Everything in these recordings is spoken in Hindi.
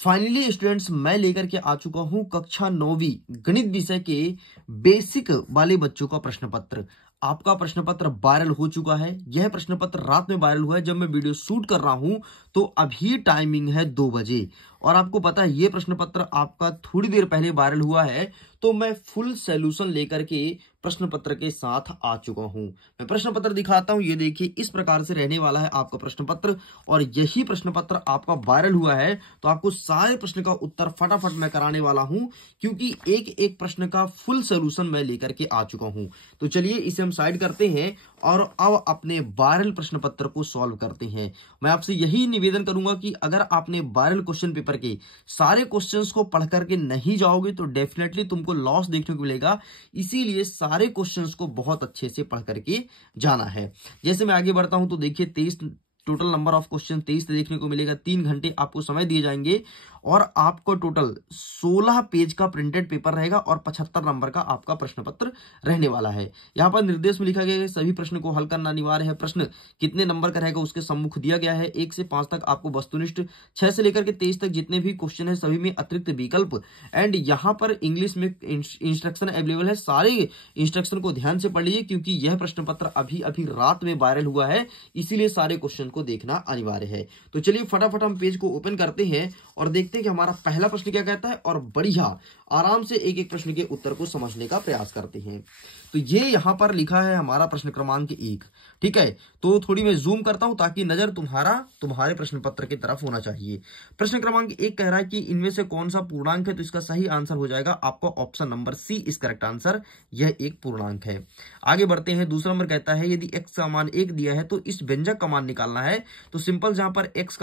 फाइनली स्टूडेंट्स, मैं लेकर के आ चुका हूं कक्षा 9वीं गणित विषय के बेसिक वाले बच्चों का प्रश्न पत्र। आपका प्रश्न पत्र वायरल हो चुका है। यह प्रश्न पत्र रात में वायरल हुआ है। जब मैं वीडियो शूट कर रहा हूं तो अभी टाइमिंग है 2 बजे, और आपको पता है यह प्रश्न पत्र आपका थोड़ी देर पहले वायरल हुआ है। तो मैं फुल सॉल्यूशन लेकर के प्रश्न पत्र के साथ आ चुका हूं। मैं प्रश्न पत्र दिखाता हूं। ये देखिए, इस प्रकार से रहने वाला है आपका प्रश्न पत्र, और यही प्रश्न पत्र आपका वायरल हुआ है। तो आपको सारे प्रश्न का उत्तर फटाफट मैं कराने वाला हूं, क्योंकि एक एक प्रश्न का फुल सॉल्यूशन मैं लेकर के आ चुका हूं। तो चलिए इसे हम साइड करते हैं और अब अपने वायरल प्रश्न पत्र को सॉल्व करते हैं। मैं आपसे यही निवेदन करूंगा कि अगर आपने वायरल क्वेश्चन पेपर के सारे क्वेश्चंस को पढ़ करके नहीं जाओगे तो डेफिनेटली तुमको लॉस देखने को मिलेगा। इसीलिए सारे क्वेश्चंस को बहुत अच्छे से पढ़ करके जाना है। जैसे मैं आगे बढ़ता हूं तो देखिए, 23 टोटल नंबर ऑफ क्वेश्चन 23 देखने को मिलेगा। 3 घंटे आपको समय दिए जाएंगे, और आपको टोटल 16 पेज का प्रिंटेड पेपर रहेगा और 75 नंबर का आपका प्रश्न पत्र रहने वाला है। यहाँ पर निर्देश में लिखा गया है सभी प्रश्न को हल करना अनिवार्य है। प्रश्न कितने नंबर का रहेगा उसके सम्मुख दिया गया है। 1 से 5 तक आपको वस्तुनिष्ठ, 6 से लेकर के 23 तक जितने भी क्वेश्चन है सभी में अतिरिक्त विकल्प, एंड यहाँ पर इंग्लिश में इंस्ट्रक्शन अवेलेबल है। सारे इंस्ट्रक्शन को ध्यान से पढ़ लीजिए, क्योंकि यह प्रश्न पत्र अभी अभी रात में वायरल हुआ है, इसीलिए सारे क्वेश्चन को देखना अनिवार्य है। तो चलिए फटाफट हम पेज को ओपन करते हैं और देखते हैं कि हमारा पहला प्रश्न क्या कहता है, और बढ़िया आराम से एक एक प्रश्न के उत्तर को समझने का प्रयास करते हैं। तो ये यहां पर लिखा है हमारा प्रश्न क्रमांक 1। ठीक है, तो थोड़ी मैं जूम करता हूं ताकि नजर तुम्हारे प्रश्न पत्र की तरफ होना चाहिए। प्रश्न क्रमांक 1 कह रहा है कि इनमें से कौन सा पूर्णांक है, तो इसका सही आंसर हो जाएगा आपका option number C is correct answer. यह एक पूर्णांक है। आगे बढ़ते हैं। दूसरा नंबर कहता है यदि x का मान 1 दिया है तो इस व्यंजक का मान निकालना है। तो सिंपल, जहां पर x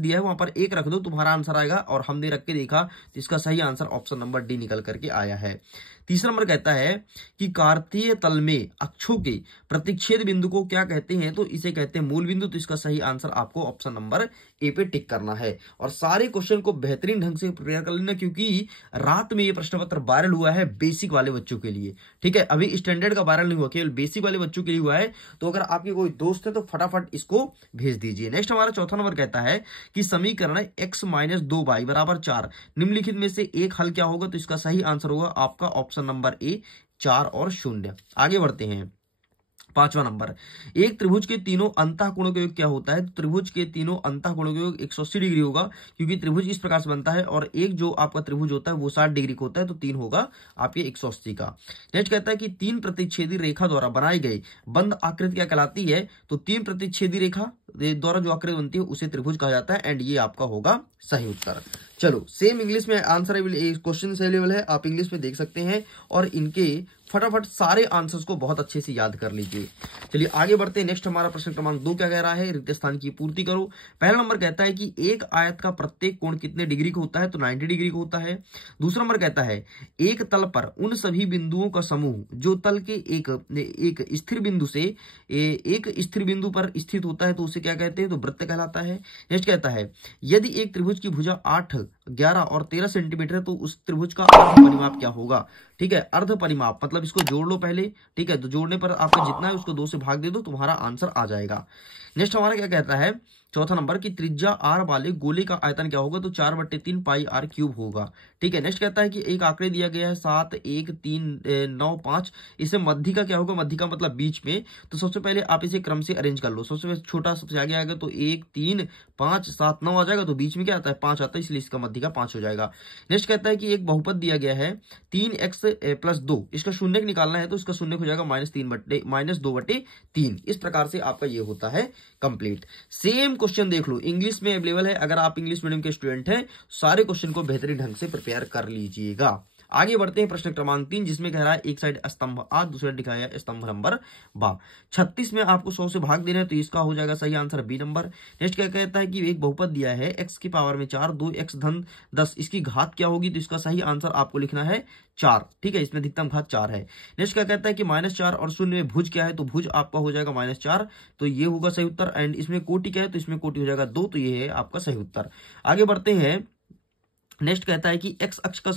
दिया है वहां पर 1 रख दो, तुम्हारा आंसर आएगा। और हमने रख के देखा तो इसका सही आंसर ऑप्शन नंबर डी निकल करके आया है। तीसरा नंबर कहता है कि कार्तीय तल में अक्षों के प्रतिच्छेद बिंदु को क्या कहते हैं, तो इसे कहते हैं मूल बिंदु। तो इसका सही आंसर आपको ऑप्शन नंबर ए पे टिक करना है। और सारे क्वेश्चन को बेहतरीन ढंग से प्रिपेयर कर लेना, क्योंकि रात में ये प्रश्न पत्र वायरल हुआ है बेसिक वाले बच्चों के लिए। ठीक है, अभी स्टैंडर्ड का वायरल नहीं हुआ, केवल बेसिक वाले बच्चों के लिए हुआ है। तो अगर आपके कोई दोस्त है तो फटाफट इसको भेज दीजिए। नेक्स्ट हमारा चौथा नंबर कहता है कि समीकरण x - 2y = 4 निम्नलिखित में से एक हल क्या होगा, तो इसका सही आंसर होगा आपका ऑप्शन नंबर ए 4 और 0। आगे बढ़ते हैं। पांचवा नंबर, एक त्रिभुज के तीनों अंतःकोणों का योग क्या होता है। त्रिभुज के तीनों अंतःकोणों का योग 180 डिग्री होगा, क्योंकि त्रिभुज इस प्रकार से बनता है, और एक जो आपका त्रिभुज होता है वो 60 डिग्री का होता है। तो 3 होगा आपके 180 का। नेक्स्ट कहता है कि 3 प्रतिच्छेदी रेखा द्वारा बनाई गई बंद आकृति क्या कहलाती है। तो 3 प्रतिच्छेदी रेखा द्वारा जो आकृति बनती है उसे त्रिभुज कहा जाता है, एंड ये आपका होगा सही उत्तर। चलो, सेम इंग्लिश में आंसर क्वेश्चन अवेलेबल है, आप इंग्लिश में देख सकते हैं, और इनके फटाफट सारे आंसर्स को बहुत अच्छे से याद कर लीजिए। चलिए आगे बढ़ते हैं। नेक्स्ट हमारा प्रश्न क्रमांक 2 क्या कह रहा है, रिक्त स्थान की पूर्ति करो। पहला नंबर कहता है कि एक आयत का प्रत्येक कोण कितने डिग्री का होता है, तो 90 डिग्री का होता है। दूसरा नंबर कहता है एक तल पर उन सभी बिंदुओं का समूह जो तल के एक स्थिर बिंदु से एक स्थिर बिंदु पर स्थित होता है, तो उसे क्या कहते हैं, तो वृत्त कहलाता है। नेक्स्ट कहता है यदि एक त्रिभुज की भुजा 8, 11 और 13 सेंटीमीटर है, तो उस त्रिभुज का अर्ध परिमाप क्या होगा। ठीक है, अर्ध परिमाप मतलब इसको जोड़ लो पहले। ठीक है, तो जोड़ने पर आपका जितना है उसको 2 से भाग दे दो, तुम्हारा आंसर आ जाएगा। नेक्स्ट हमारा क्या कहता है, चौथा नंबर की त्रिज्या r वाले गोले का आयतन क्या होगा, तो 4/3 पाई r क्यूब होगा। ठीक है, नेक्स्ट कहता है कि एक आंकड़े दिया गया है 7, 1, 3, 9, 5। इसे मध्य का क्या होगा, मध्य का मतलब बीच में। तो सबसे पहले आप इसे क्रम से अरेंज कर लो। सबसे पहले छोटा सबसे आगे आएगा, तो 1, 3, 5, 7, 9 आ जाएगा। तो बीच में क्या आता है, 5 आता है, इसलिए इसका मध्य का 5 हो जाएगा। नेक्स्ट कहता है कि एक बहुपद दिया गया है 3x + 2, इसका शून्य निकालना है, तो इसका शून्य हो जाएगा -2/3। इस प्रकार से आपका ये होता है कंप्लीट। सेम क्वेश्चन देख लो, इंग्लिश में अवेलेबल है। अगर आप इंग्लिश मीडियम के स्टूडेंट हैं, सारे क्वेश्चन को बेहतरीन ढंग से प्रिपेयर कर लीजिएगा। आगे बढ़ते हैं। प्रश्न क्रमांक 3 जिसमें कह रहा है एक साइड स्तंभ आ, दूसरा दिखाया है स्तंभ नंबर बा। 36 में आपको 100 से भाग देना है, तो इसका हो जाएगा सही आंसर बी नंबर। नेक्स्ट क्या कहता है कि एक बहुपद दिया है x की पावर में 4, 2x धन 10, इसकी घात क्या होगी, तो इसका सही आंसर आपको लिखना है 4। ठीक है, इसमें अधिकतम घात 4 है। नेक्स्ट क्या कहता है कि -4 और 0 में भुज क्या है, तो भुज आपका हो जाएगा -4, तो ये होगा सही उत्तर। एंड इसमें कोटि क्या है, तो इसमें कोटि हो जाएगा 2, तो ये है आपका सही उत्तर। आगे बढ़ते हैं। नेक्स्ट कहता है कि एक्स अक्ष का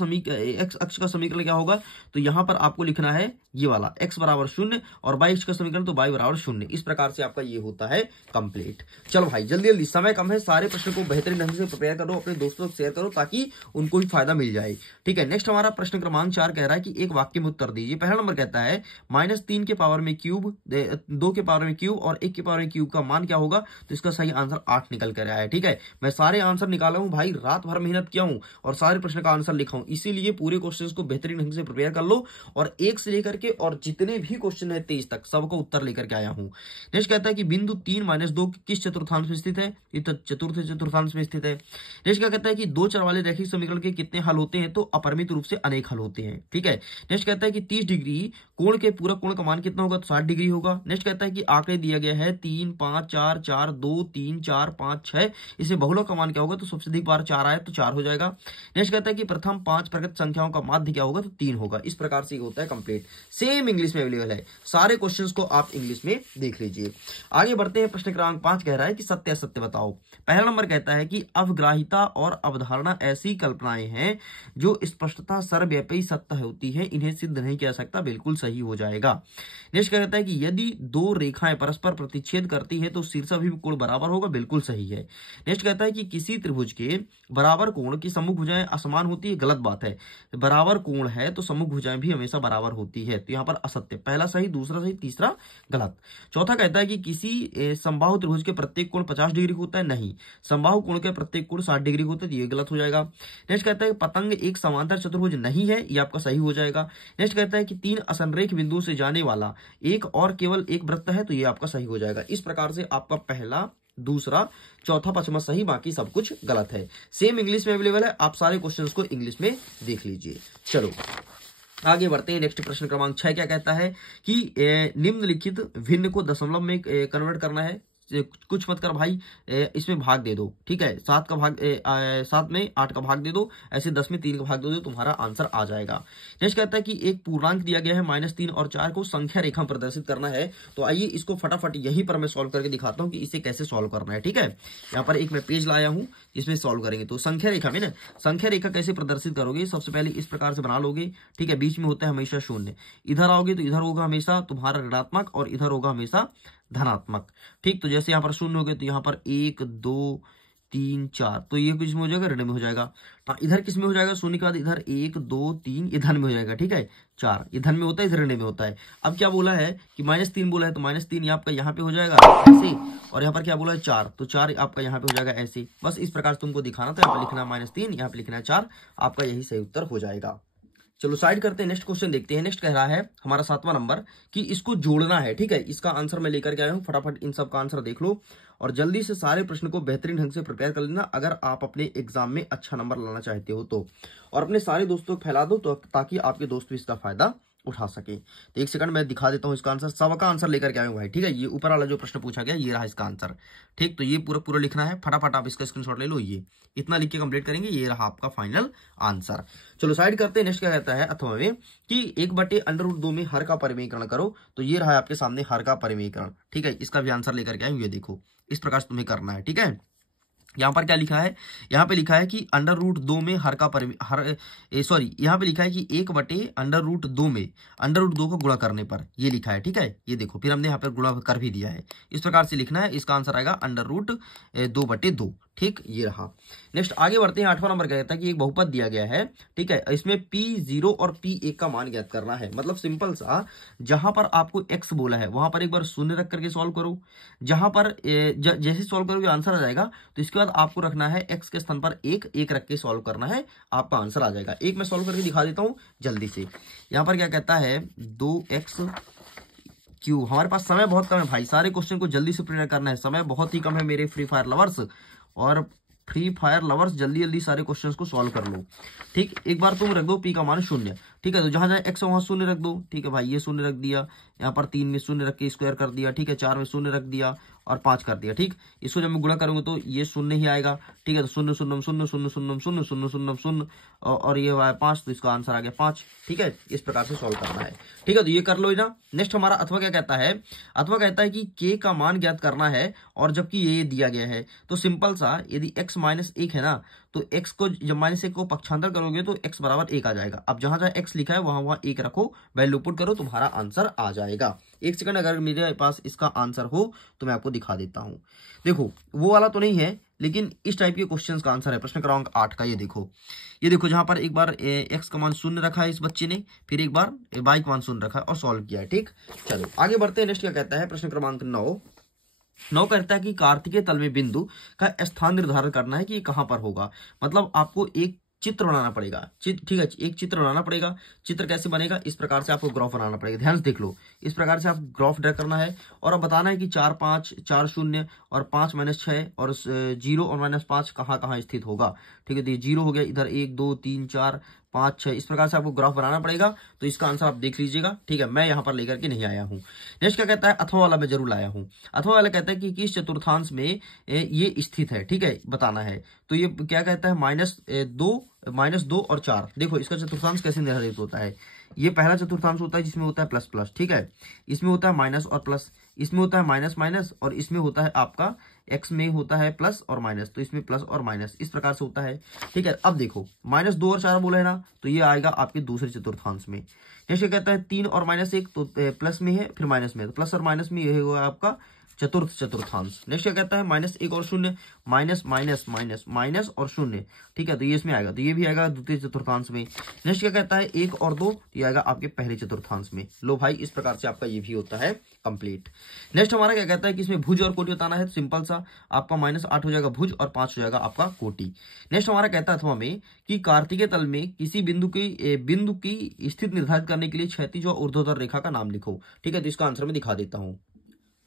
समीकरण क्या होगा, तो यहां पर आपको लिखना है ये वाला x बराबर 0 और y अक्ष का समीकरण तो y बराबर 0। इस प्रकार से आपका ये होता है कंप्लीट। चलो भाई जल्दी जल्दी, समय कम है, सारे प्रश्न को बेहतरीन ढंग से प्रिपेयर करो, अपने दोस्तों को शेयर करो ताकि उनको भी फायदा मिल जाए। ठीक है, नेक्स्ट हमारा प्रश्न क्रमांक 4 कह रहा है कि एक वाक्य में उत्तर दीजिए। पहला नंबर कहता है -3 के पावर में क्यूब, 2 के पावर में क्यूब और 1 के पावर में क्यूब का मान क्या होगा, तो इसका सही आंसर 8 निकल कर आया है। ठीक है, मैं सारे आंसर निकाला हूं भाई, रात भर मेहनत किया हूं और सारे प्रश्न का आंसर लिखा हूं, इसीलिए पूरे क्वेश्चंस को बेहतरीन ढंग से प्रिपेयर कर लो और 1 से लेकर के और जितने भी क्वेश्चन है 23 तक सबको उत्तर लेकर के आया हूं। नेक्स्ट कहता है कि बिंदु 3 - 2 किस चतुर्थांश में स्थित है, ये तो चतुर्थ चतुर्थांश में स्थित है। नेक्स्ट क्या कहता है कि 2 चर वाले रैखिक समीकरण के कितने हल होते हैं, तो अपरिमित रूप से अनेक हल होते हैं। ठीक है, नेक्स्ट कहता है कि 30 डिग्री कोण के पूरक कोण का मान कितना होगा, तो 60 डिग्री होगा। नेक्स्ट कहता है कि आंकड़े दिया गया है 3 5 4 4 2 3 4 5 6, इसे बहुलक का मान क्या होगा, तो सबसे अधिक बार 4 आए तो 4 हो जाएगा। नेक्स्ट कहता है कि प्रथम 5 प्रगत संख्याओं का माध्य क्या होगा, तो 3 होगा। इस प्रकार से होता है कंप्लीट। सेम इंग्लिश में अवेलेबल है, सारे क्वेश्चंस को आप इंग्लिश में देख लीजिए। आगे बढ़ते हैं, प्रश्न क्रमांक 5 कह रहा है कि सत्य असत्य बताओ। पहला नंबर कहता है कि अवग्राहिता और अवधारणा ऐसी कल्पनाएं हैं जो स्पष्टता सर्वव्यापी सत्य होती है, इन्हें सिद्ध नहीं किया सकता, बिल्कुल सही हो जाएगा। नेक्स्ट कहता है कि यदि 2 रेखाएं परस्पर प्रतिच्छेद करती है तो शीर्षाभिमुख कोण बराबर होगा, बिल्कुल सही है। नेक्स्ट कहता है कि किसी त्रिभुज के बराबर कोण की सम्मुख भुजाएं असमान होती है, गलत बात है। बराबर कोण है तो सम्मुख भुजाएं भी हमेशा बराबर होती है, तो यहाँ पर असत्य। पहला सही, दूसरा सही, तीसरा गलत। चौथा कहता है कि किसी समबाहु त्रिभुज के प्रत्येक कोण 50 डिग्री होता है, नहीं। समबाहु कोण के प्रत्येक कोण 60 डिग्री होता है, तो ये गलत हो जाएगा। नेक्स्ट कहता है पतंग एक समांतर चतुर्भुज नहीं है, ये आपका सही हो जाएगा। नेक्स्ट कहता है कि 3 असंरेख बिंदुओं से जाने वाला एक और केवल एक वृत्त है, तो ये आपका सही हो जाएगा। इस प्रकार से आपका पहला, दूसरा, चौथा, पांचवा सही, बाकी सब कुछ गलत है। सेम इंग्लिश में अवेलेबल है, आप सारे क्वेश्चंस को इंग्लिश में देख लीजिए। चलो आगे बढ़ते हैं। नेक्स्ट प्रश्न क्रमांक 6 क्या कहता है कि निम्नलिखित भिन्न को दशमलव में कन्वर्ट करना है। कुछ मत कर भाई, इसमें भाग दे दो। ठीक है, 7 में 8 का भाग दे दो, ऐसे 10 में 3 का भाग दे दो, तुम्हारा आंसर आ जाएगा। नेक्स्ट कहता है कि एक पूर्णांक दिया गया है -3 और 4 को संख्या रेखा प्रदर्शित करना है, तो आइए इसको फटाफट यहीं पर मैं सॉल्व करके दिखाता हूं कि इसे कैसे सॉल्व करना है। ठीक है, यहाँ पर एक मैं पेज लाया हूं जिसमें सॉल्व करेंगे। तो संख्या रेखा में ना, संख्या रेखा कैसे प्रदर्शित करोगे, सबसे पहले इस प्रकार से बना लोगे। ठीक है, बीच में होता है हमेशा 0, इधर आओगे तो इधर होगा हमेशा तुम्हारा ऋणात्मक और इधर होगा हमेशा धनात्मक। ठीक, तो जैसे यहाँ पर 0 हो गए तो यहाँ पर 1 2 3 4, तो ये किस में हो जाएगा, ऋण में हो जाएगा। इधर किस में हो जाएगा, 0 के बाद इधर 1 2 3, ये धन में हो जाएगा। ठीक है, 4 ये धन में होता है, इधर ऋण में होता है। अब क्या बोला है कि -3 बोला है, तो -3 आपका यहाँ पे हो जाएगा ऐसे, और यहाँ पर क्या बोला है 4, तो 4 आपका यहाँ पे हो जाएगा ऐसे। बस इस प्रकार से तुमको दिखाना था, यहाँ पे लिखना है -3, यहाँ पे लिखना है 4, आपका यही सही उत्तर हो जाएगा। चलो साइड करते हैं, नेक्स्ट क्वेश्चन देखते हैं। नेक्स्ट कह रहा है हमारा 7वां नंबर कि इसको जोड़ना है। ठीक है, इसका आंसर मैं लेकर के आया हूं, फटाफट इन सब का आंसर देख लो और जल्दी से सारे प्रश्न को बेहतरीन ढंग से प्रिपेयर कर लेना, अगर आप अपने एग्जाम में अच्छा नंबर लाना चाहते हो तो। और अपने सारे दोस्तों को फैला दो तो ताकि आपके दोस्त भी इसका फायदा उठा सके। तो एक सेकंड मैं दिखा देता हूं इसका आंसर, सबका आंसर लेकर के आया हूं भाई। ठीक है, ये ऊपर वाला जो प्रश्न पूछा गया ये रहा इसका आंसर। ठीक, तो ये पूरा लिखना है, फटाफट आप इसका स्क्रीनशॉट ले लो, ये इतना लिख के कंप्लीट करेंगे, ये रहा आपका फाइनल आंसर। चलो साइड करते हैं। नेक्स्ट क्या कहता है अथवा में कि 1/√2 में हर का परिमेयकरण करो, तो ये रहा आपके सामने हर का परिमेयकरण। ठीक है, इसका भी आंसर लेकर के आए, ये देखो इस प्रकार से तुम्हें करना है। ठीक है, यहाँ पर क्या लिखा है, यहाँ पे लिखा है कि √2 में हर का यहाँ पे लिखा है कि 1/√2 में √2 को गुणा करने पर, ये लिखा है। ठीक है, ये देखो फिर हमने यहाँ पर गुणा कर भी दिया है, इस प्रकार से लिखना है। इसका आंसर आएगा √2/2। ठीक, ये रहा। नेक्स्ट आगे बढ़ते हैं। 8वां नंबर कहता है कि एक बहुपद दिया गया है। ठीक है, इसमें P0 और P1 का मान ज्ञात करना है। मतलब सिंपल सा, जहां पर आपको x बोला है वहां पर एक बार 0 रख करके सॉल्व करो। जहां पर जैसे सॉल्व करोगे आंसर आ जाएगा, तो इसके बाद आपको रखना है x के स्थान पर 1 रख के सॉल्व करना है, आपका आंसर आ जाएगा। एक मैं सॉल्व करके दिखा देता हूं जल्दी से। यहाँ पर क्या कहता है 2x क्यूब। हमारे पास समय बहुत कम है भाई, सारे क्वेश्चन को जल्दी से प्रिपेयर करना है, समय बहुत ही कम है मेरे फ्री फायर लवर्स। और फ्री फायर लवर्स जल्दी जल्दी सारे क्वेश्चंस को सॉल्व कर लो। ठीक, एक बार तुम रख दो p का मान 0, ठीक है। तो जहां जहां x है वहां शून्य रख दो, ठीक है भाई, ये शून्य रख दिया, यहाँ पर 3 में शून्य रख के स्क्वायर कर दिया, ठीक है, 4 में शून्य रख दिया और 5 कर दिया, ठीक। इसको जब मैं गुणा करूंगा तो ये शून्य ही आएगा, ठीक है। तो शून्य शून्य शून्य शून्य शून्य शून्य शून्य शून्य शून्य और ये हुआ 5, तो इसका आंसर आ गया 5, ठीक है। इस प्रकार से सॉल्व करना है, ठीक है। तो ये कर लो ना। नेक्स्ट हमारा अथवा क्या कहता है, अथवा कहता है कि k का मान ज्ञात करना है और जबकि ये दिया गया है। तो सिंपल सा, यदि x माइनस 1 है ना, तो x को जब माइनस 1 को पक्षांतर करोगे तो x बराबर 1 आ जाएगा। अब जहां जहां x लिखा है वहां वहां 1 रखो, वैल्यू पुट करो, तुम्हारा आंसर आ जाएगा। एक सेकंड, अगर मेरे पास इसका आंसर हो तो मैं आपको दिखा देता हूं। देखो वो वाला तो नहीं है, लेकिन इस टाइप के क्वेश्चंस का आंसर है प्रश्न क्रमांक 8 का। ये देखो जहां पर एक बार x का मान शून्य रखा है इस बच्चे ने, फिर एक बार y का मान शून्य रखा है और सॉल्व किया है, ठीक। चलो आगे बढ़ते हैं। नेक्स्ट क्या कहता है, प्रश्न क्रमांक 9 कहता है कि कार्तिकेय तल में बिंदु का स्थान निर्धारण करना है कि ये कहां पर होगा। मतलब आपको एक चित्र बनाना पड़ेगा, ठीक है, एक चित्र बनाना पड़ेगा। चित्र कैसे बनेगा, इस प्रकार से आपको ग्राफ बनाना पड़ेगा। ध्यान से देख लो, इस प्रकार से आप ग्राफ ड्रा करना है और अब बताना है कि 4 5 4 0 और 5 -6 और 0 और -5 कहाँ कहाँ स्थित होगा, ठीक है। तो ये 0 हो गया, इधर 1 2 3 4 5 6, इस प्रकार से आपको ग्राफ बनाना पड़ेगा। तो इसका आंसर आप देख लीजिएगा, ठीक है। मैं यहाँ पर लेकर के नहीं आया हूँ। नेक्स्ट क्या कहता है, अथवा वाला मैं जरूर लाया हूँ। अथवा वाला कहता है कि किस चतुर्थांश में ये स्थित है, ठीक है, बताना है। तो ये क्या कहता है, -2 और 4। देखो इसका चतुर्थांश कैसे निर्धारित होता है। ये पहला चतुर्थांश होता है जिसमें होता है प्लस प्लस, ठीक है। इसमें होता है माइनस और प्लस, इसमें होता है माइनस माइनस और इसमें होता है आपका x में होता है प्लस और माइनस, तो इसमें प्लस और माइनस इस प्रकार से होता है, ठीक है। अब देखो -2 और 4 बोला है ना, तो ये आएगा आपके दूसरे चतुर्थांश में। जैसे कहता है 3 और -1, तो प्लस में है फिर माइनस में, तो प्लस और माइनस में ये होगा आपका चतुर्थांश। नेक्स्ट क्या कहता है, -1 और 0, माइनस माइनस माइनस माइनस और 0, ठीक है। तो ये इसमें आएगा, तो ये भी आएगा द्वितीय चतुर्थांश में। नेक्स्ट क्या कहता है, 1 और 2, ये आएगा आपके पहले चतुर्थांश में। लो भाई, इस प्रकार से आपका ये भी होता है कंप्लीट। नेक्स्ट हमारा क्या कहता है कि इसमें भुज और कोटि बताना है। सिंपल सा, आपका -8 हो जाएगा भुज और 5 हो जाएगा आपका कोटि। नेक्स्ट हमारा कहता है अथवा में कि कार्तिकेय तल में किसी बिंदु की स्थिति निर्धारित करने के लिए क्षैतिज और ऊर्ध्वाधर रेखा का नाम लिखो, ठीक है। तो इसका आंसर मैं दिखा देता हूं।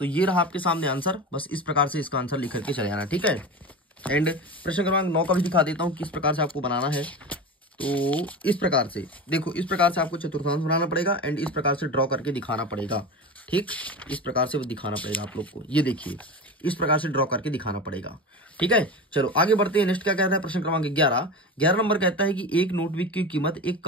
तो ये रहा आपके सामने आंसर, बस इस प्रकार से इसका आंसर लिख करके चले जाना, ठीक है। एंड प्रश्न क्रमांक 9 का भी दिखा देता हूं किस प्रकार से आपको बनाना है। तो इस प्रकार से देखो, इस प्रकार से आपको चतुर्थांश बनाना पड़ेगा एंड इस प्रकार से ड्रॉ करके दिखाना पड़ेगा, ठीक। इस प्रकार से दिखाना पड़ेगा आप लोग को, ये देखिए इस प्रकार से ड्रॉ करके दिखाना पड़ेगा, ठीक है। चलो आगे बढ़ते हैं। नेक्स्ट क्या कहता है, प्रश्न क्रमांक 11 नंबर कहता है कि एक नोटबुक की कीमत एक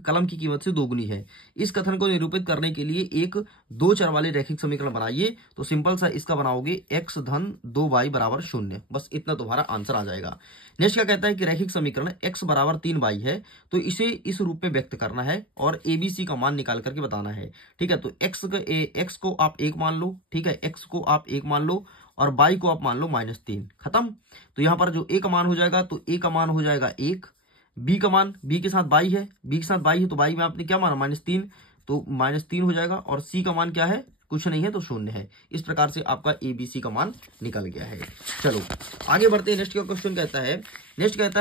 कलम की कीमत से दोगुनी है। इस कथन को निरूपित करने के लिए एक 2 चर वाले रैखिक समीकरण बनाइए। तो सिंपल सा इसका बनाओगे x धन 2y बराबर 0, बस इतना तुम्हारा आंसर आ जाएगा। नेक्स्ट क्या कहता है कि रैखिक समीकरण x बराबर 3y है, तो इसे इस रूप में व्यक्त करना है और ABC का मान निकाल करके बताना है, ठीक है। तो x को आप 1 मान लो, ठीक है, x को आप 1 मान लो और y को आप मान लो -3, खत्म। तो यहां पर जो a का मान हो जाएगा, तो a का मान हो जाएगा 1, b का मान, b के साथ y है, तो y में आपने क्या माना -3, तो -3 हो जाएगा और c का मान क्या है, कुछ नहीं है तो 0 है। इस प्रकार से आपका ABC का मान निकल गया है। चलो आगे बढ़ते हैं। नेक्स्ट का क्वेश्चन कहता है,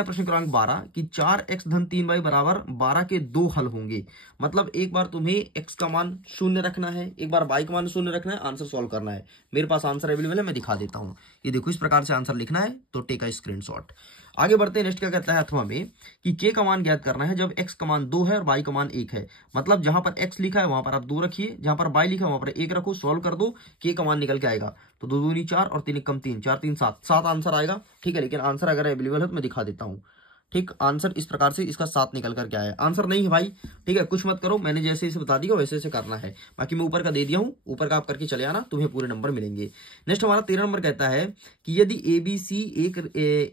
प्रश्न क्रमांक 12 कि 4x धन 3y बराबर 12 के 2 हल होंगे। मतलब एक बार तुम्हें x का मान 0 रखना है, एक बार y का मान 0 रखना है, आंसर सॉल्व करना है। मेरे पास आंसर अवेलेबल है, मैं दिखा देता हूं। ये देखो इस प्रकार से आंसर लिखना है, तो टेक अ स्क्रीनशॉट। आगे बढ़ते हैं। नेक्स्ट क्या कहता है अथवा में कि k का मान ज्ञात करना है जब x का मान 2 है और y का मान 1 है। मतलब जहां पर x लिखा है वहां पर आप 2 रखिए, जहां पर y लिखा है वहां पर 1 रखो, सॉल्व कर दो, k का मान निकल के आएगा। तो 2 दूनी 4 और 3 कम 3, 4 3 7 आंसर आएगा, ठीक है। लेकिन आंसर अगर अवेलेबल है तो मैं दिखा देता हूँ, ठीक। आंसर इस प्रकार से इसका 7 निकल करके आया। आंसर नहीं है भाई, ठीक है, कुछ मत करो, मैंने जैसे इसे बता दिया वैसे करना है। बाकी मैं ऊपर का दे दिया हूं, ऊपर का आप करके चले आना, तुम्हें पूरे नंबर मिलेंगे। नेक्स्ट हमारा 13 नंबर कहता है कि यदि ABC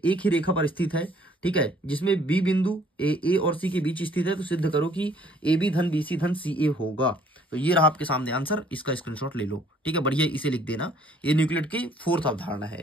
एक ही रेखा पर स्थित है, ठीक है, जिसमें B बिंदु A और C के बीच स्थित है, तो सिद्ध करो कि AB धन BC धन CA होगा। तो ये रहा आपके सामने आंसर, इसका स्क्रीनशॉट ले लो, ठीक है, बढ़िया इसे लिख देना। ये न्यूक्लियड की 4th अवधारणा है।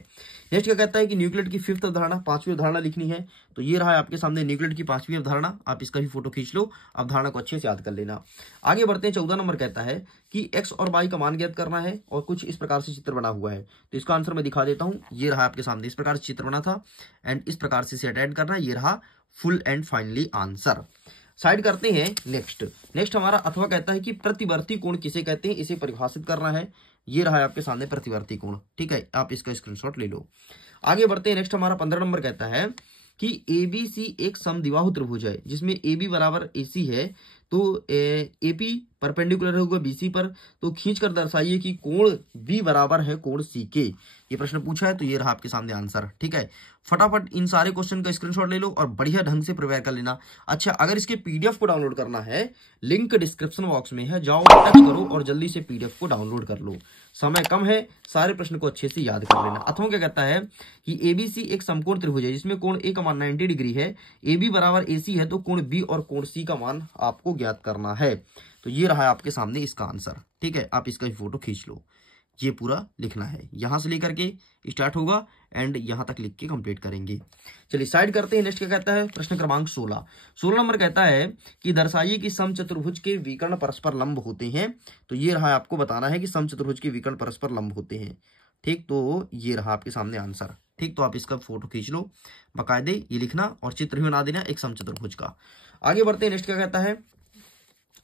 नेक्स्ट क्या कहता है कि न्यूक्लियड की 5th अवधारणा, 5वीं अवधारणा लिखनी है। तो ये रहा आपके सामने न्यूक्लियड की 5वीं अवधारणा, आप इसका भी फोटो खींच लो, अवधारणा को अच्छे से याद कर लेना। आगे बढ़ते हैं। 14 नंबर कहता है कि x और y का मान ज्ञात करना है और कुछ इस प्रकार से चित्र बना हुआ है। तो इसका आंसर मैं दिखा देता हूँ। ये रहा आपके सामने, इस प्रकार से चित्र बना था एंड इस प्रकार से इसे अटेंड करना है। ये रहा full and finally answer. Side करते हैं। नेक्स्ट हमारा अथवा कहता है कि प्रतिवर्ती कोण किसे कहते हैं, इसे परिभाषित करना है। ये रहा है आपके सामने प्रतिवर्ती कोण, ठीक है, आप इसका स्क्रीनशॉट ले लो। आगे बढ़ते हैं। नेक्स्ट हमारा 15 नंबर कहता है कि ABC एक समद्विबाहु त्रिभुज है जिसमें AB बराबर AC है, तो एपी परपेंडिकुलर होगा बीसी पर, तो खींचकर दर्शाइए कि कोण बी बराबर है कोण सी के। ये प्रश्न पूछा है, तो ये रहा आपके सामने आंसर। ठीक है, फटाफट इन सारे क्वेश्चन का स्क्रीनशॉट ले लो और बढ़िया ढंग से प्रिपेयर कर लेना। अच्छा, अगर इसके पीडीएफ को डाउनलोड करना है, लिंक डिस्क्रिप्शन बॉक्स में है, जाओ टच करो और जल्दी से पीडीएफ को डाउनलोड कर लो। समय कम है, सारे प्रश्न को अच्छे से याद कर लेना। अथवा क्या कहता है कि एबीसी एक समकोण त्रिभुज है जिसमें कोण ए का मान 90 डिग्री है, एबी बराबर एसी है, तो कोण बी और कोण सी का मान आपको ज्ञात करना है। तो ये रहा है आपके सामने इसका आंसर। ठीक है, आप इसका भी फोटो खींच लो। ये पूरा लिखना है, यहां से लेकर के स्टार्ट होगा एंड यहां तक लिख के कंप्लीट करेंगे। चलिए साइड करते हैं। नेक्स्ट क्या कहता है, प्रश्न क्रमांक 16 नंबर कहता है कि दर्शाइए कि समचतुर्भुज के विकर्ण परस्पर लंब होते हैं। तो ये रहा आपको बताना है कि समचतुर्भुज के विकर्ण परस्पर लंब होते हैं। ठीक, तो ये रहा आपके सामने आंसर। ठीक, तो आप इसका फोटो खींच लो, बाकायदे ये लिखना और चित्र भी बना देना एक समचतुर्भुज का। आगे बढ़ते हैं। नेक्स्ट क्या कहता है,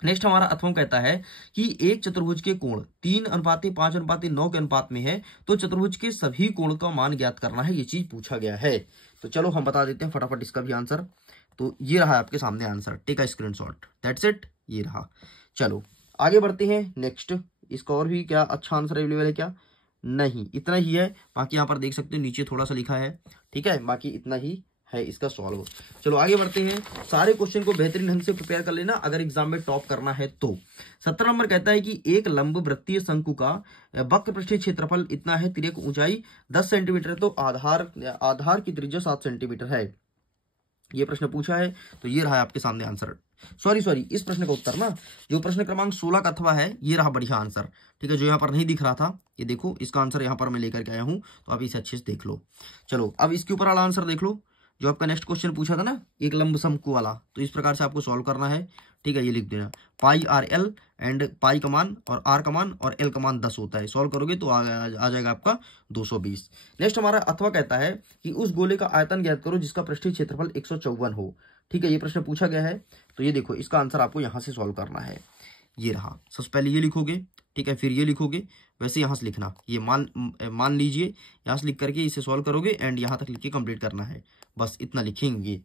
नेक्स्ट हमारा अथवा कहता है कि एक चतुर्भुज के कोण 3:5:9 के अनुपात में है, तो चतुर्भुज के सभी कोण का मान ज्ञात करना है। ये चीज पूछा गया है, तो चलो हम बता देते हैं फटाफट इसका भी आंसर। तो ये रहा आपके सामने answer, take a screenshot, that's it, ये रहा। चलो आगे बढ़ते हैं। नेक्स्ट, इसका और भी क्या अच्छा आंसर अवेलेबल है क्या? नहीं, इतना ही है। बाकी यहाँ पर देख सकते हो नीचे थोड़ा सा लिखा है। ठीक है, बाकी इतना ही है इसका सॉल्व। चलो आगे बढ़ते हैं। सारे क्वेश्चन को बेहतरीन ढंग से प्रिपेयर कर लेना अगर एग्जाम में टॉप करना है तो। 17 नंबर कहता है कि एक लंब वृत्तीय शंकु का वक्र पृष्ठीय क्षेत्रफल इतना है, तिर्यक ऊंचाई 10 सेंटीमीटर है, तो आधार की त्रिज्या 7 सेंटीमीटर है। ये प्रश्न पूछा है, तो ये रहा आपके सामने आंसर। सॉरी, इस प्रश्न का उत्तर ना, जो प्रश्न क्रमांक 16 का अथवा है, ये रहा बढ़िया आंसर। ठीक है, जो यहाँ पर नहीं दिख रहा था, ये देखो इसका आंसर यहाँ पर मैं लेकर के आया हूँ, तो आप इसे अच्छे से देख लो। चलो अब इसके ऊपर वाला आंसर देख लो, जो आपका नेक्स्ट क्वेश्चन पूछा था ना एक लंब शंकु वाला, तो इस प्रकार से आपको सॉल्व करना है। ठीक है, ये लिख देना पाई आर एल एंड पाई का मान और आर का मान और एल का मान 10 होता है। सॉल्व करोगे तो आ जाएगा आपका 220। नेक्स्ट हमारा अथवा कहता है कि उस गोले का आयतन ज्ञात करो जिसका पृष्ठीय क्षेत्रफल 154 हो। ठीक है, ये प्रश्न पूछा गया है, तो ये देखो इसका आंसर आपको यहाँ से सॉल्व करना है। ये रहा, सबसे पहले ये लिखोगे, ठीक है, फिर ये लिखोगे, वैसे यहाँ से लिखना, ये मान लीजिए, यहाँ से लिख करके इसे सॉल्व करोगे एंड यहाँ तक लिख के कंप्लीट करना है, बस इतना लिखेंगे।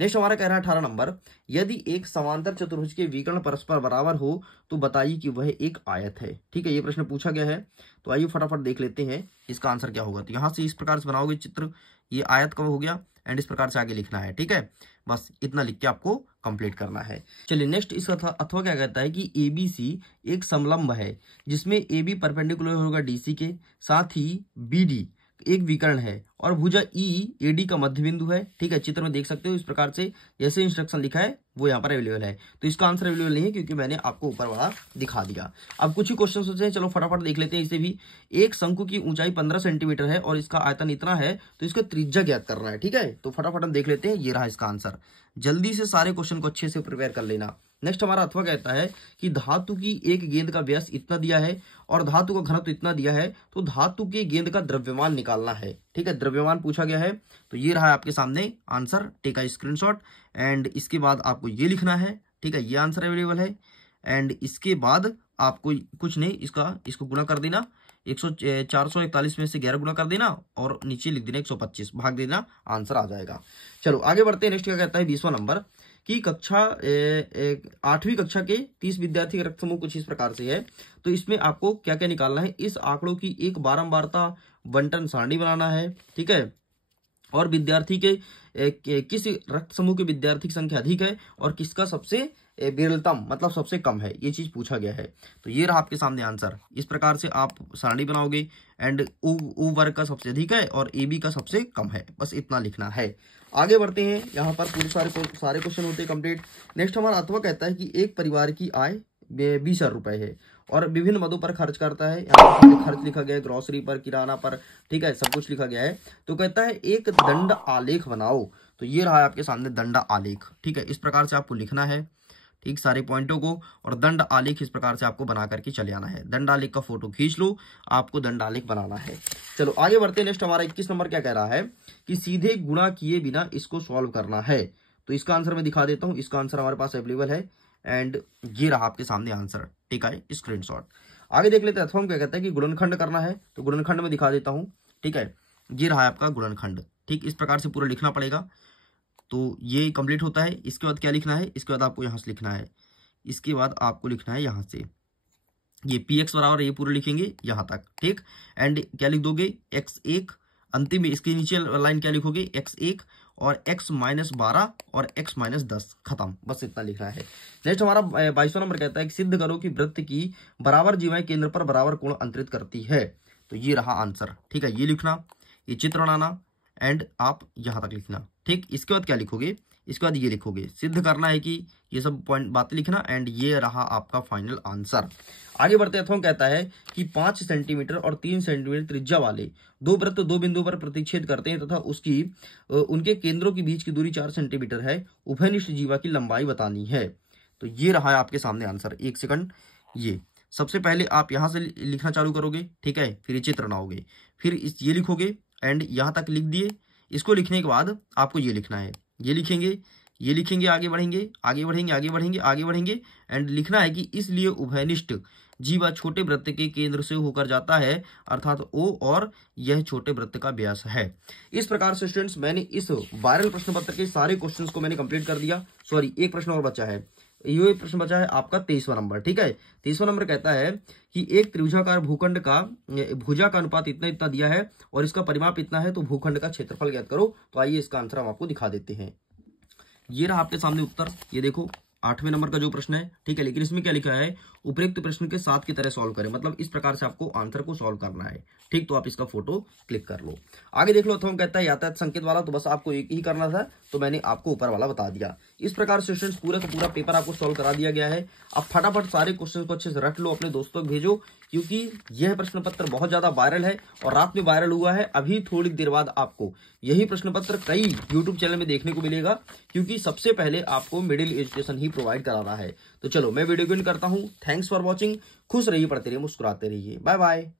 नेक्स्ट हमारा कह रहा है 18 नंबर, यदि एक समांतर चतुर्भुज के विकर्ण परस्पर बराबर हो तो बताइए कि वह एक आयत है। ठीक है, ये प्रश्न पूछा गया है, तो आइए फटाफट देख लेते हैं इसका आंसर क्या होगा। तो यहाँ से इस प्रकार से बनाओगे चित्र, ये आयत का हो गया एंड इस प्रकार से आगे लिखना है। ठीक है, बस इतना लिख के आपको कंप्लीट करना है। चलिए नेक्स्ट इसका अथवा क्या कहता है कि एबीसी एक समलंब है जिसमें एबी परपेंडिकुलर होगा डीसी के, साथ ही बीडी एक विकर्ण है और भुजा ई एडी का मध्य बिंदु है। ठीक है, चित्र में देख सकते हो इस प्रकार से जैसे इंस्ट्रक्शन लिखा है वो यहाँ पर अवेलेबल है। तो इसका आंसर अवेलेबल नहीं है क्योंकि मैंने आपको ऊपर वाला दिखा दिया। अब कुछ ही क्वेश्चन सोचे हैं, चलो फटाफट देख लेते हैं इसे भी। एक शंकु की ऊंचाई 15 सेंटीमीटर है और इसका आयतन इतना है, तो इसका त्रिज्या ज्ञात करना है। ठीक है, तो फटाफट हम देख लेते हैं, ये रहा इसका आंसर। जल्दी से सारे क्वेश्चन को अच्छे से प्रिपेयर कर लेना। नेक्स्ट हमारा अथवा कहता है कि धातु की एक गेंद का व्यास इतना दिया है और धातु का घनत्व इतना दिया है, तो धातु की गेंद का द्रव्यमान निकालना है। ठीक है, द्रव्यमान पूछा गया है, तो ये रहा आपके सामने answer, take a screenshot and इसके बाद आपको ये लिखना है। ठीक है, ये आंसर अवेलेबल है एंड इसके बाद आपको कुछ नहीं, इसको गुणा कर देना, 441 में से 11 गुणा कर देना और नीचे लिख देना 125, भाग देना, आंसर आ जाएगा। चलो आगे बढ़ते हैं। नेक्स्ट क्या कहता है 20वां नंबर कि कक्षा 8वीं कक्षा के 30 विद्यार्थी का रक्त समूह कुछ इस प्रकार से है, तो इसमें आपको क्या क्या निकालना है। इस आंकड़ों की एक बारंबारता बंटन सारणी बनाना है। ठीक है, और विद्यार्थी के किस रक्त समूह के विद्यार्थी की संख्या अधिक है और किसका सबसे विरलतम मतलब सबसे कम है, ये चीज पूछा गया है। तो ये रहा आपके सामने आंसर। इस प्रकार से आप सारणी बनाओगे एंड ओ वर्ग का सबसे अधिक है और ए बी का सबसे कम है, बस इतना लिखना है। आगे बढ़ते हैं, यहाँ पर पूरे सारे क्वेश्चन होते हैं कंप्लीट। नेक्स्ट हमारा अथवा कहता है कि एक परिवार की आय 20,000 रुपए है और विभिन्न मदों पर खर्च करता है। यहाँ पर खर्च लिखा गया है, ग्रोसरी पर, किराना पर, ठीक है, सब कुछ लिखा गया है। तो कहता है एक दंड आलेख बनाओ। तो ये रहा आपके सामने दंड आलेख। ठीक है, इस प्रकार से आपको लिखना है, ठीक, सारे पॉइंटों को, और दंड आलेख इस प्रकार से आपको बना करके चले आना है। दंड आलेख का फोटो खींच लो, आपको दंड आलेख बनाना है। चलो आगे बढ़ते हैं। नेक्स्ट हमारा 21 नंबर क्या कह रहा है कि सीधे गुणा किए बिना इसको सॉल्व करना है। तो इसका आंसर मैं दिखा देता हूं, इसका आंसर हमारे पास अवेलेबल है एंड ये रहा आपके सामने आंसर। ठीक है, स्क्रीनशॉट। आगे देख लेते हैं अथवा क्या कहता है कि गुणनखंड करना है। तो गुणनखंड में दिखा देता हूं। ठीक है, ये रहा आपका गुणनखंड। ठीक, इस प्रकार से पूरा लिखना पड़ेगा, तो ये कंप्लीट होता है। इसके बाद क्या लिखना है, इसके बाद आपको यहाँ से लिखना है इसके बाद आपको लिखना है यहाँ से ये px बराबर ये पूरे लिखेंगे यहाँ तक, ठीक। एंड क्या लिख दोगे x1, अंतिम में इसके नीचे लाइन क्या लिखोगे x1 और x-12 और x-10, खत्म। बस इतना लिखना है। नेक्स्ट हमारा 22वां नंबर कहता है कि सिद्ध करो कि वृत्त की बराबर जीवाएं केंद्र पर बराबर कोण अंतरित करती है। तो ये रहा आंसर, ठीक है। ये लिखना, ये चित्र बनाना एंड आप यहां तक लिखना, ठीक। इसके बाद क्या लिखोगे, इसके बाद ये लिखोगे, सिद्ध करना है कि ये सब पॉइंट बातें लिखना एंड ये रहा आपका फाइनल आंसर। आगे बढ़ते हैं। तो कहता है कि 5 सेंटीमीटर और 3 सेंटीमीटर त्रिज्या वाले दो वृत्त दो बिंदु पर प्रतिच्छेद करते हैं तथा उनके केंद्रों के बीच की दूरी 4 सेंटीमीटर है। उभयनिष्ठ जीवा की लंबाई बतानी है। तो ये रहा है आपके सामने आंसर। एक सेकंड, ये सबसे पहले आप यहां से लिखना चालू करोगे, ठीक है। फिर ये चित्र बनाओगे, फिर ये लिखोगे एंड यहां तक लिख दिए। इसको लिखने के बाद आपको ये लिखना है, ये लिखेंगे, ये लिखेंगे, आगे बढ़ेंगे, आगे बढ़ेंगे, आगे बढ़ेंगे, आगे बढ़ेंगे एंड लिखना है कि इसलिए उभयनिष्ठ जीवा छोटे वृत्त के केंद्र से होकर जाता है, अर्थात O, और यह छोटे वृत्त का व्यास है। इस प्रकार से स्टूडेंट्स मैंने इस वायरल प्रश्न पत्र के सारे क्वेश्चंस को मैंने कंप्लीट कर दिया। सॉरी, एक प्रश्न और बचा है। ये प्रश्न बचा है आपका 23वां नंबर, ठीक है। 23वां नंबर कहता है कि एक त्रिभुजाकार भूखंड का भुजा का अनुपात इतना इतना दिया है और इसका परिमाप इतना है, तो भूखंड का क्षेत्रफल ज्ञात करो। तो आइए इसका आंसर हम आपको दिखा देते हैं। ये रहा आपके सामने उत्तर, ये देखो 8वें नंबर का जो प्रश्न है, ठीक है। लेकिन इसमें क्या लिखा है, उपरोक्त प्रश्न के साथ की तरह सॉल्व करें, मतलब इस प्रकार से आपको आंसर को सॉल्व करना है, ठीक। तो आप इसका फोटो क्लिक कर लो। आगे देख लो। तो हम कहता है यातायात संकेत वाला, तो बस आपको एक ही करना था, तो मैंने आपको ऊपर वाला बता दिया। इस प्रकार से स्टूडेंट्स पूरा का पूरा पेपर आपको सॉल्व करा दिया गया है। अब फटाफट सारे क्वेश्चन को अच्छे से रट लो, अपने दोस्तों को भेजो, क्योंकि यह प्रश्न पत्र बहुत ज्यादा वायरल है और रात में वायरल हुआ है। अभी थोड़ी देर बाद आपको यही प्रश्न पत्र कई यूट्यूब चैनल में देखने को मिलेगा, क्योंकि सबसे पहले आपको मिडिल एजुकेशन ही प्रोवाइड कराना है। तो चलो मैं वीडियो को एंड करता हूं। Thanks for watching. खुश रहिए, पढ़ते रहिए, मुस्कुराते रहिए। Bye bye.